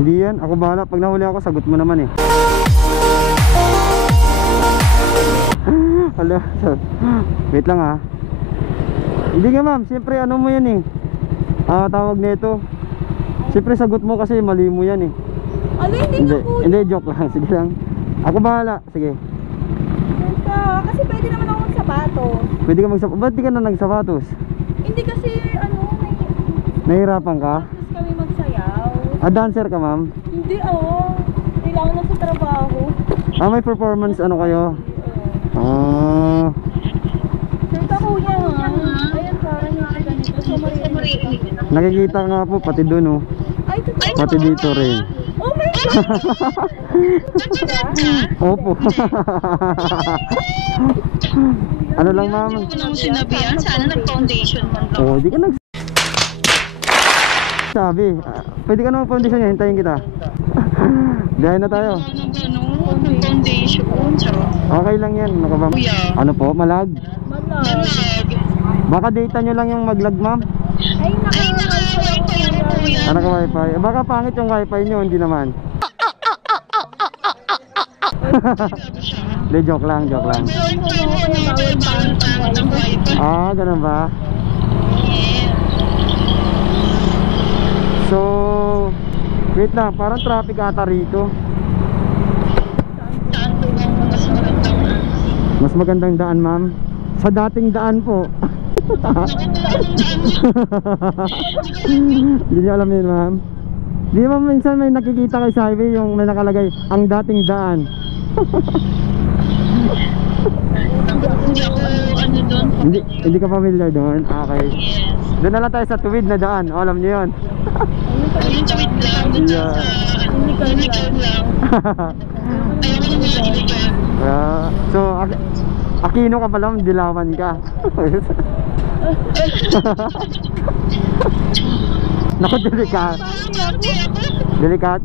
Hindi yan, ako bahala. Pag nahuli ako, sagot mo naman eh. Hala, wait lang ha. Hindi nga ma'am, siyempre ano mo yan eh. Tawag nito. Siyempre sagot mo kasi mali mo yan eh. Ano, Hindi, joke lang, sige lang. Ako bahala, sige. Kasi pwede naman ako magsapatos. Pwede ka magsapatos, ba't di ka na nagsapatos? Hindi kasi ano, Nahirapan ka? practice kami magsayaw. Dancer ka ma'am? Hindi kailangan lang sa trabaho. May performance ano kayo? Sir ka kuya ha? Ayan parang yung ganito. So maririnig ka. Nakikita nga po, pati dun oh. Ay, totoo. Pati dito rin. Oh my God! Opo. Ano lang ma'am? Sinabihan, sana nag-foundation man lang. Oh, di ka nag... Sabi, pwede ka naman foundation niya, hintayin kita. Biyahe na tayo. Foundation. Okay lang yan, nakabam. Ano po, malag? Malag. Baka data nyo lang yung maglag ma'am. Ay, naka-wifi na po yan. Naka-wifi? Baka pangit yung wifi nyo, hindi naman. Hindi, joke lang. Ganun ba? So, wait lang, parang traffic ata rito. Mas magandang daan ma'am. Sa dating daan po. Hindi nyo alam yun ma'am. Di ba minsan may nakikita kay sa highway yung may nakalagay ang dating daan. Hindi ako ano doon. Hindi ka familiar doon? Okay. Doon na lang tayo sa tuwid na daan. Alam nyo yun. Yung tuwid lang. Doon sa unicorn lang. Ayoko na mga unicorn. So, Aquino ka pala, dilawan ka. Naku, delikat.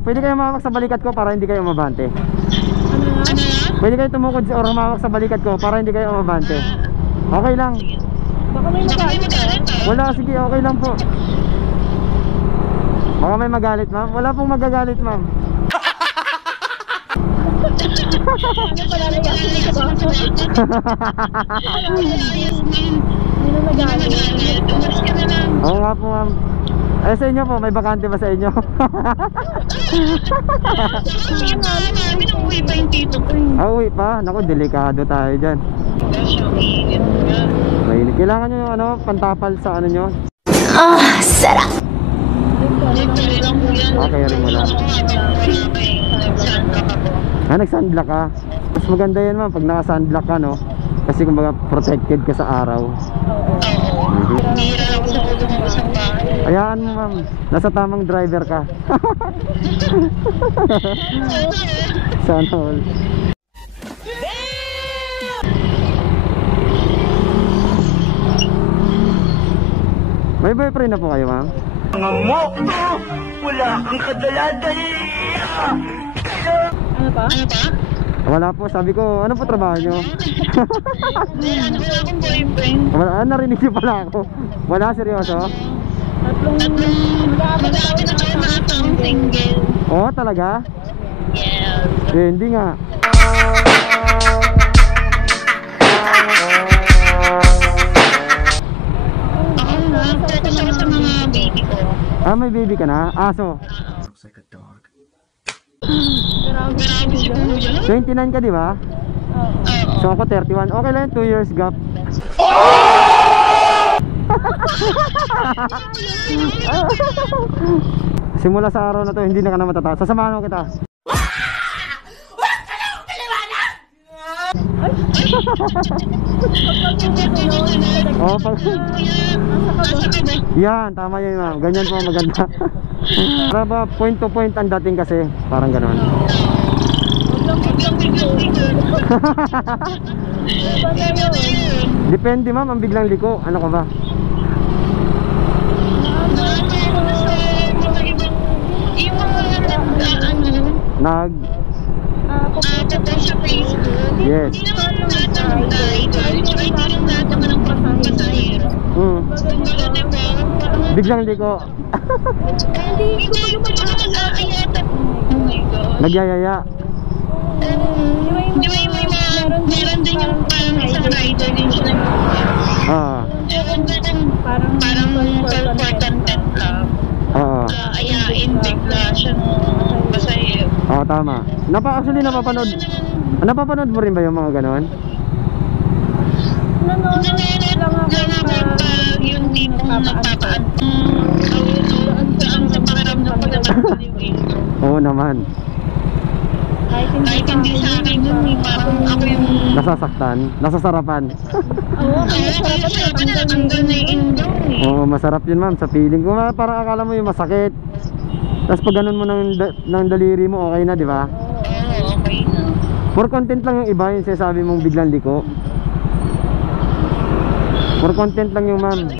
Pwede kayo mamawak sa balikat ko para hindi kayo mabante. Pwede kayo tumukod or mamawak sa balikat ko para hindi kayo mabante. Okay lang. Baka may magalit ka. Wala, sige, okay lang po. Baka may magalit ma'am. Wala pong magagalit ma'am. Ano pala na yan? Hindi ka ba? Hindi na nagalit. Umalis ka na lang. Oo nga po ma'am. Sa inyo po, may bakante ba sa inyo? Namin ang uwi pa yung tito ko. Uwi pa? Naku, delikado tayo dyan. Mainit. Kailangan nyo yung pantapal sa ano nyo? Sarap! Okay, rin mo lang. Nag-sunblock ka? Mas maganda yan ma'am, pag naka-sunblock ka no? Kasi kumbaga protected ka sa araw. Hira lang sa ulo mo sa bahay. Ayaan mo ma'am, nasa tamang driver ka. Sana all. May boyfriend na po kayo ma'am? Wala kang kadaladan. Ano pa? Wala po, sabi ko, ano po trabaho nyo? Ano wala akong boyfriend. Wala, narinig niyo pala ako. Wala, seryoso? Mag-aawin na kayo mga taong single. Oo, talaga? Yes. Hindi nga. Ako na, focus ako sa mga baby ko. May baby ka na? Aso? Looks like a dog. Grabe si Kuya. 29 ka di ba? So ako 31. Okay lang, 2 years gap. Simula sa araw na to, hindi na ka na matataas. Sasamahan ko kita. Oh, pag... Yan, tama yan ma'am. Ganyan po maganda. Para ba point to point ang dating kasi. Parang gano'n. Depende ma'am, ang biglang liko. Ano ka ba? Nag... Pupunta sa Facebook. Yes. Hindi naman lahat ng idol. Hindi lang lahat naman ng pasahero. Diba? Parang Biglang liko. Hindi ko ayata. Oh my God. Nagyayaya. Di ba yung meron din yung parang isang rider din siya nag ewan ko kung parang for content lang. Oo. Ayain bigla siya basta yun. Oo, tama. Actually napapanood mo rin ba yung mga ganon? Nanonood lang ako pag yung tipong nagpapaan. Saan sa pakiramdam ko naman yung intro. Oo naman. Kahit hindi sa akin nun parang ako yung Nasasaktan, nasasarapan. oo, masarap na tanggal na yung intro Oo, masarap yun ma'am sa feeling ko. Parang akala mo yung masakit. Tapos pag ganun mo ng daliri mo, okay na, di ba? Oo, okay na. For content lang yung iba, yung sinasabi mong biglang liko. For content lang yung ma'am.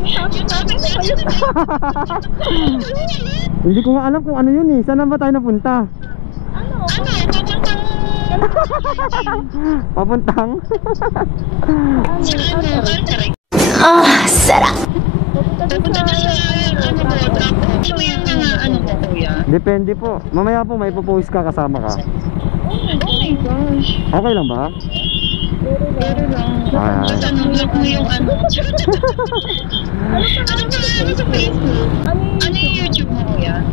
Hindi ko nga alam kung ano yun eh. Saan na ba tayo napunta? Papuntang? Ah, sarap. Napunta na sa ano ko, drop off. So yung mga ano ko kuya. Depende po. Mamaya po may post ka, kasama ka. Oh my gosh. Okay lang ba? Pero lang. Basta nulog mo yung ano. Ano ba sa Facebook? Ano yung YouTube mo kuya?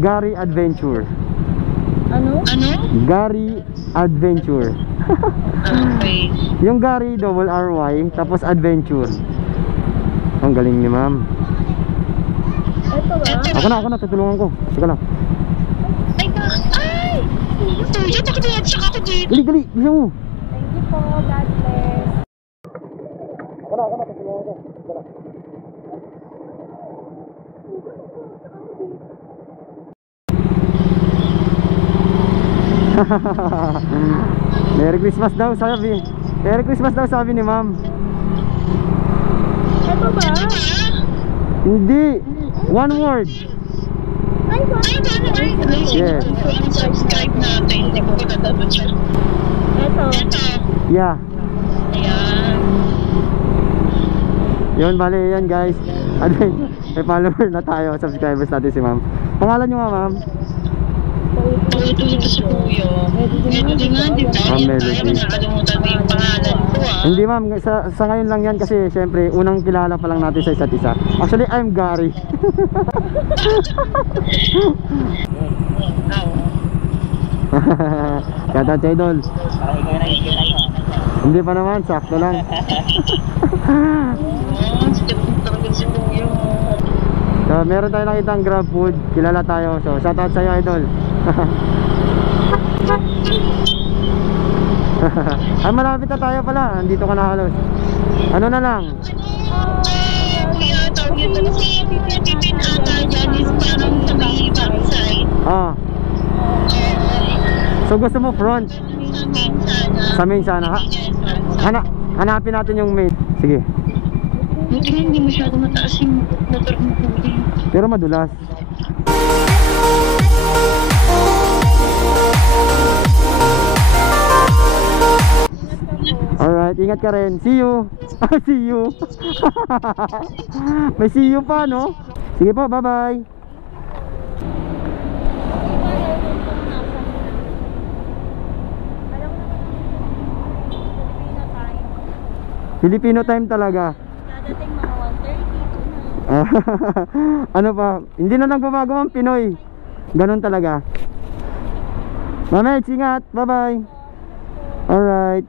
Gary Adventure. Ano? Gary Adventure. Okay. Yung Gary, double R-Y, tapos Adventure. Ang galing ni ma'am. Ito ba? Ako na, tutulungan ko. Sige lang. Ay! Kuya, nakatulog ako dito. Gali, bisa mo. Thank you po, God bless. Ako na, tutulungan ko. Sige lang. Merry Christmas daw sabi. Merry Christmas daw sabi ni ma'am. Ito ba? Hindi. One word. Ay, Yes. subscribe natin. Hindi ko pinatapos siya. Ito. Yeah. Ayan. Yun, bali yan guys. May follower na tayo. Subscribers natin si ma'am. Pangalan nyo nga ma'am? Paulit-ulit si kuya. Melody nga, di ba? Ah, Yan Melody. tayo, nakalimutan mo yung pangalan ko Hindi ma'am, sa ngayon lang yan kasi syempre unang kilala pa lang natin sa isa't isa. Actually, I'm Gary. Kata Chedol. Hindi pa naman, sakto lang. So, meron tayo nakitang Grab Food, kilala tayo. So, shoutout sa'yo, idol. Ay, malapit na tayo pala. Nandito ka na halos. Ano na lang? Kuya, tawag yun na si Pipin ata dyan is parang sa may backside. Ah. So, gusto mo front? Sa main sana. Hanapin natin yung main. Sige. Buti nga hindi masyado mataas yung motor mo kuya. Pero madulas. Alright, ingat ka rin. See you. See you. May see you pa, no? Sige po, bye-bye. Filipino time talaga. Dadating mga 1:30. Ano pa? Hindi na lang gumagawa ang Pinoy. Ganun talaga. Mamay, ingat. Bye-bye. Alright.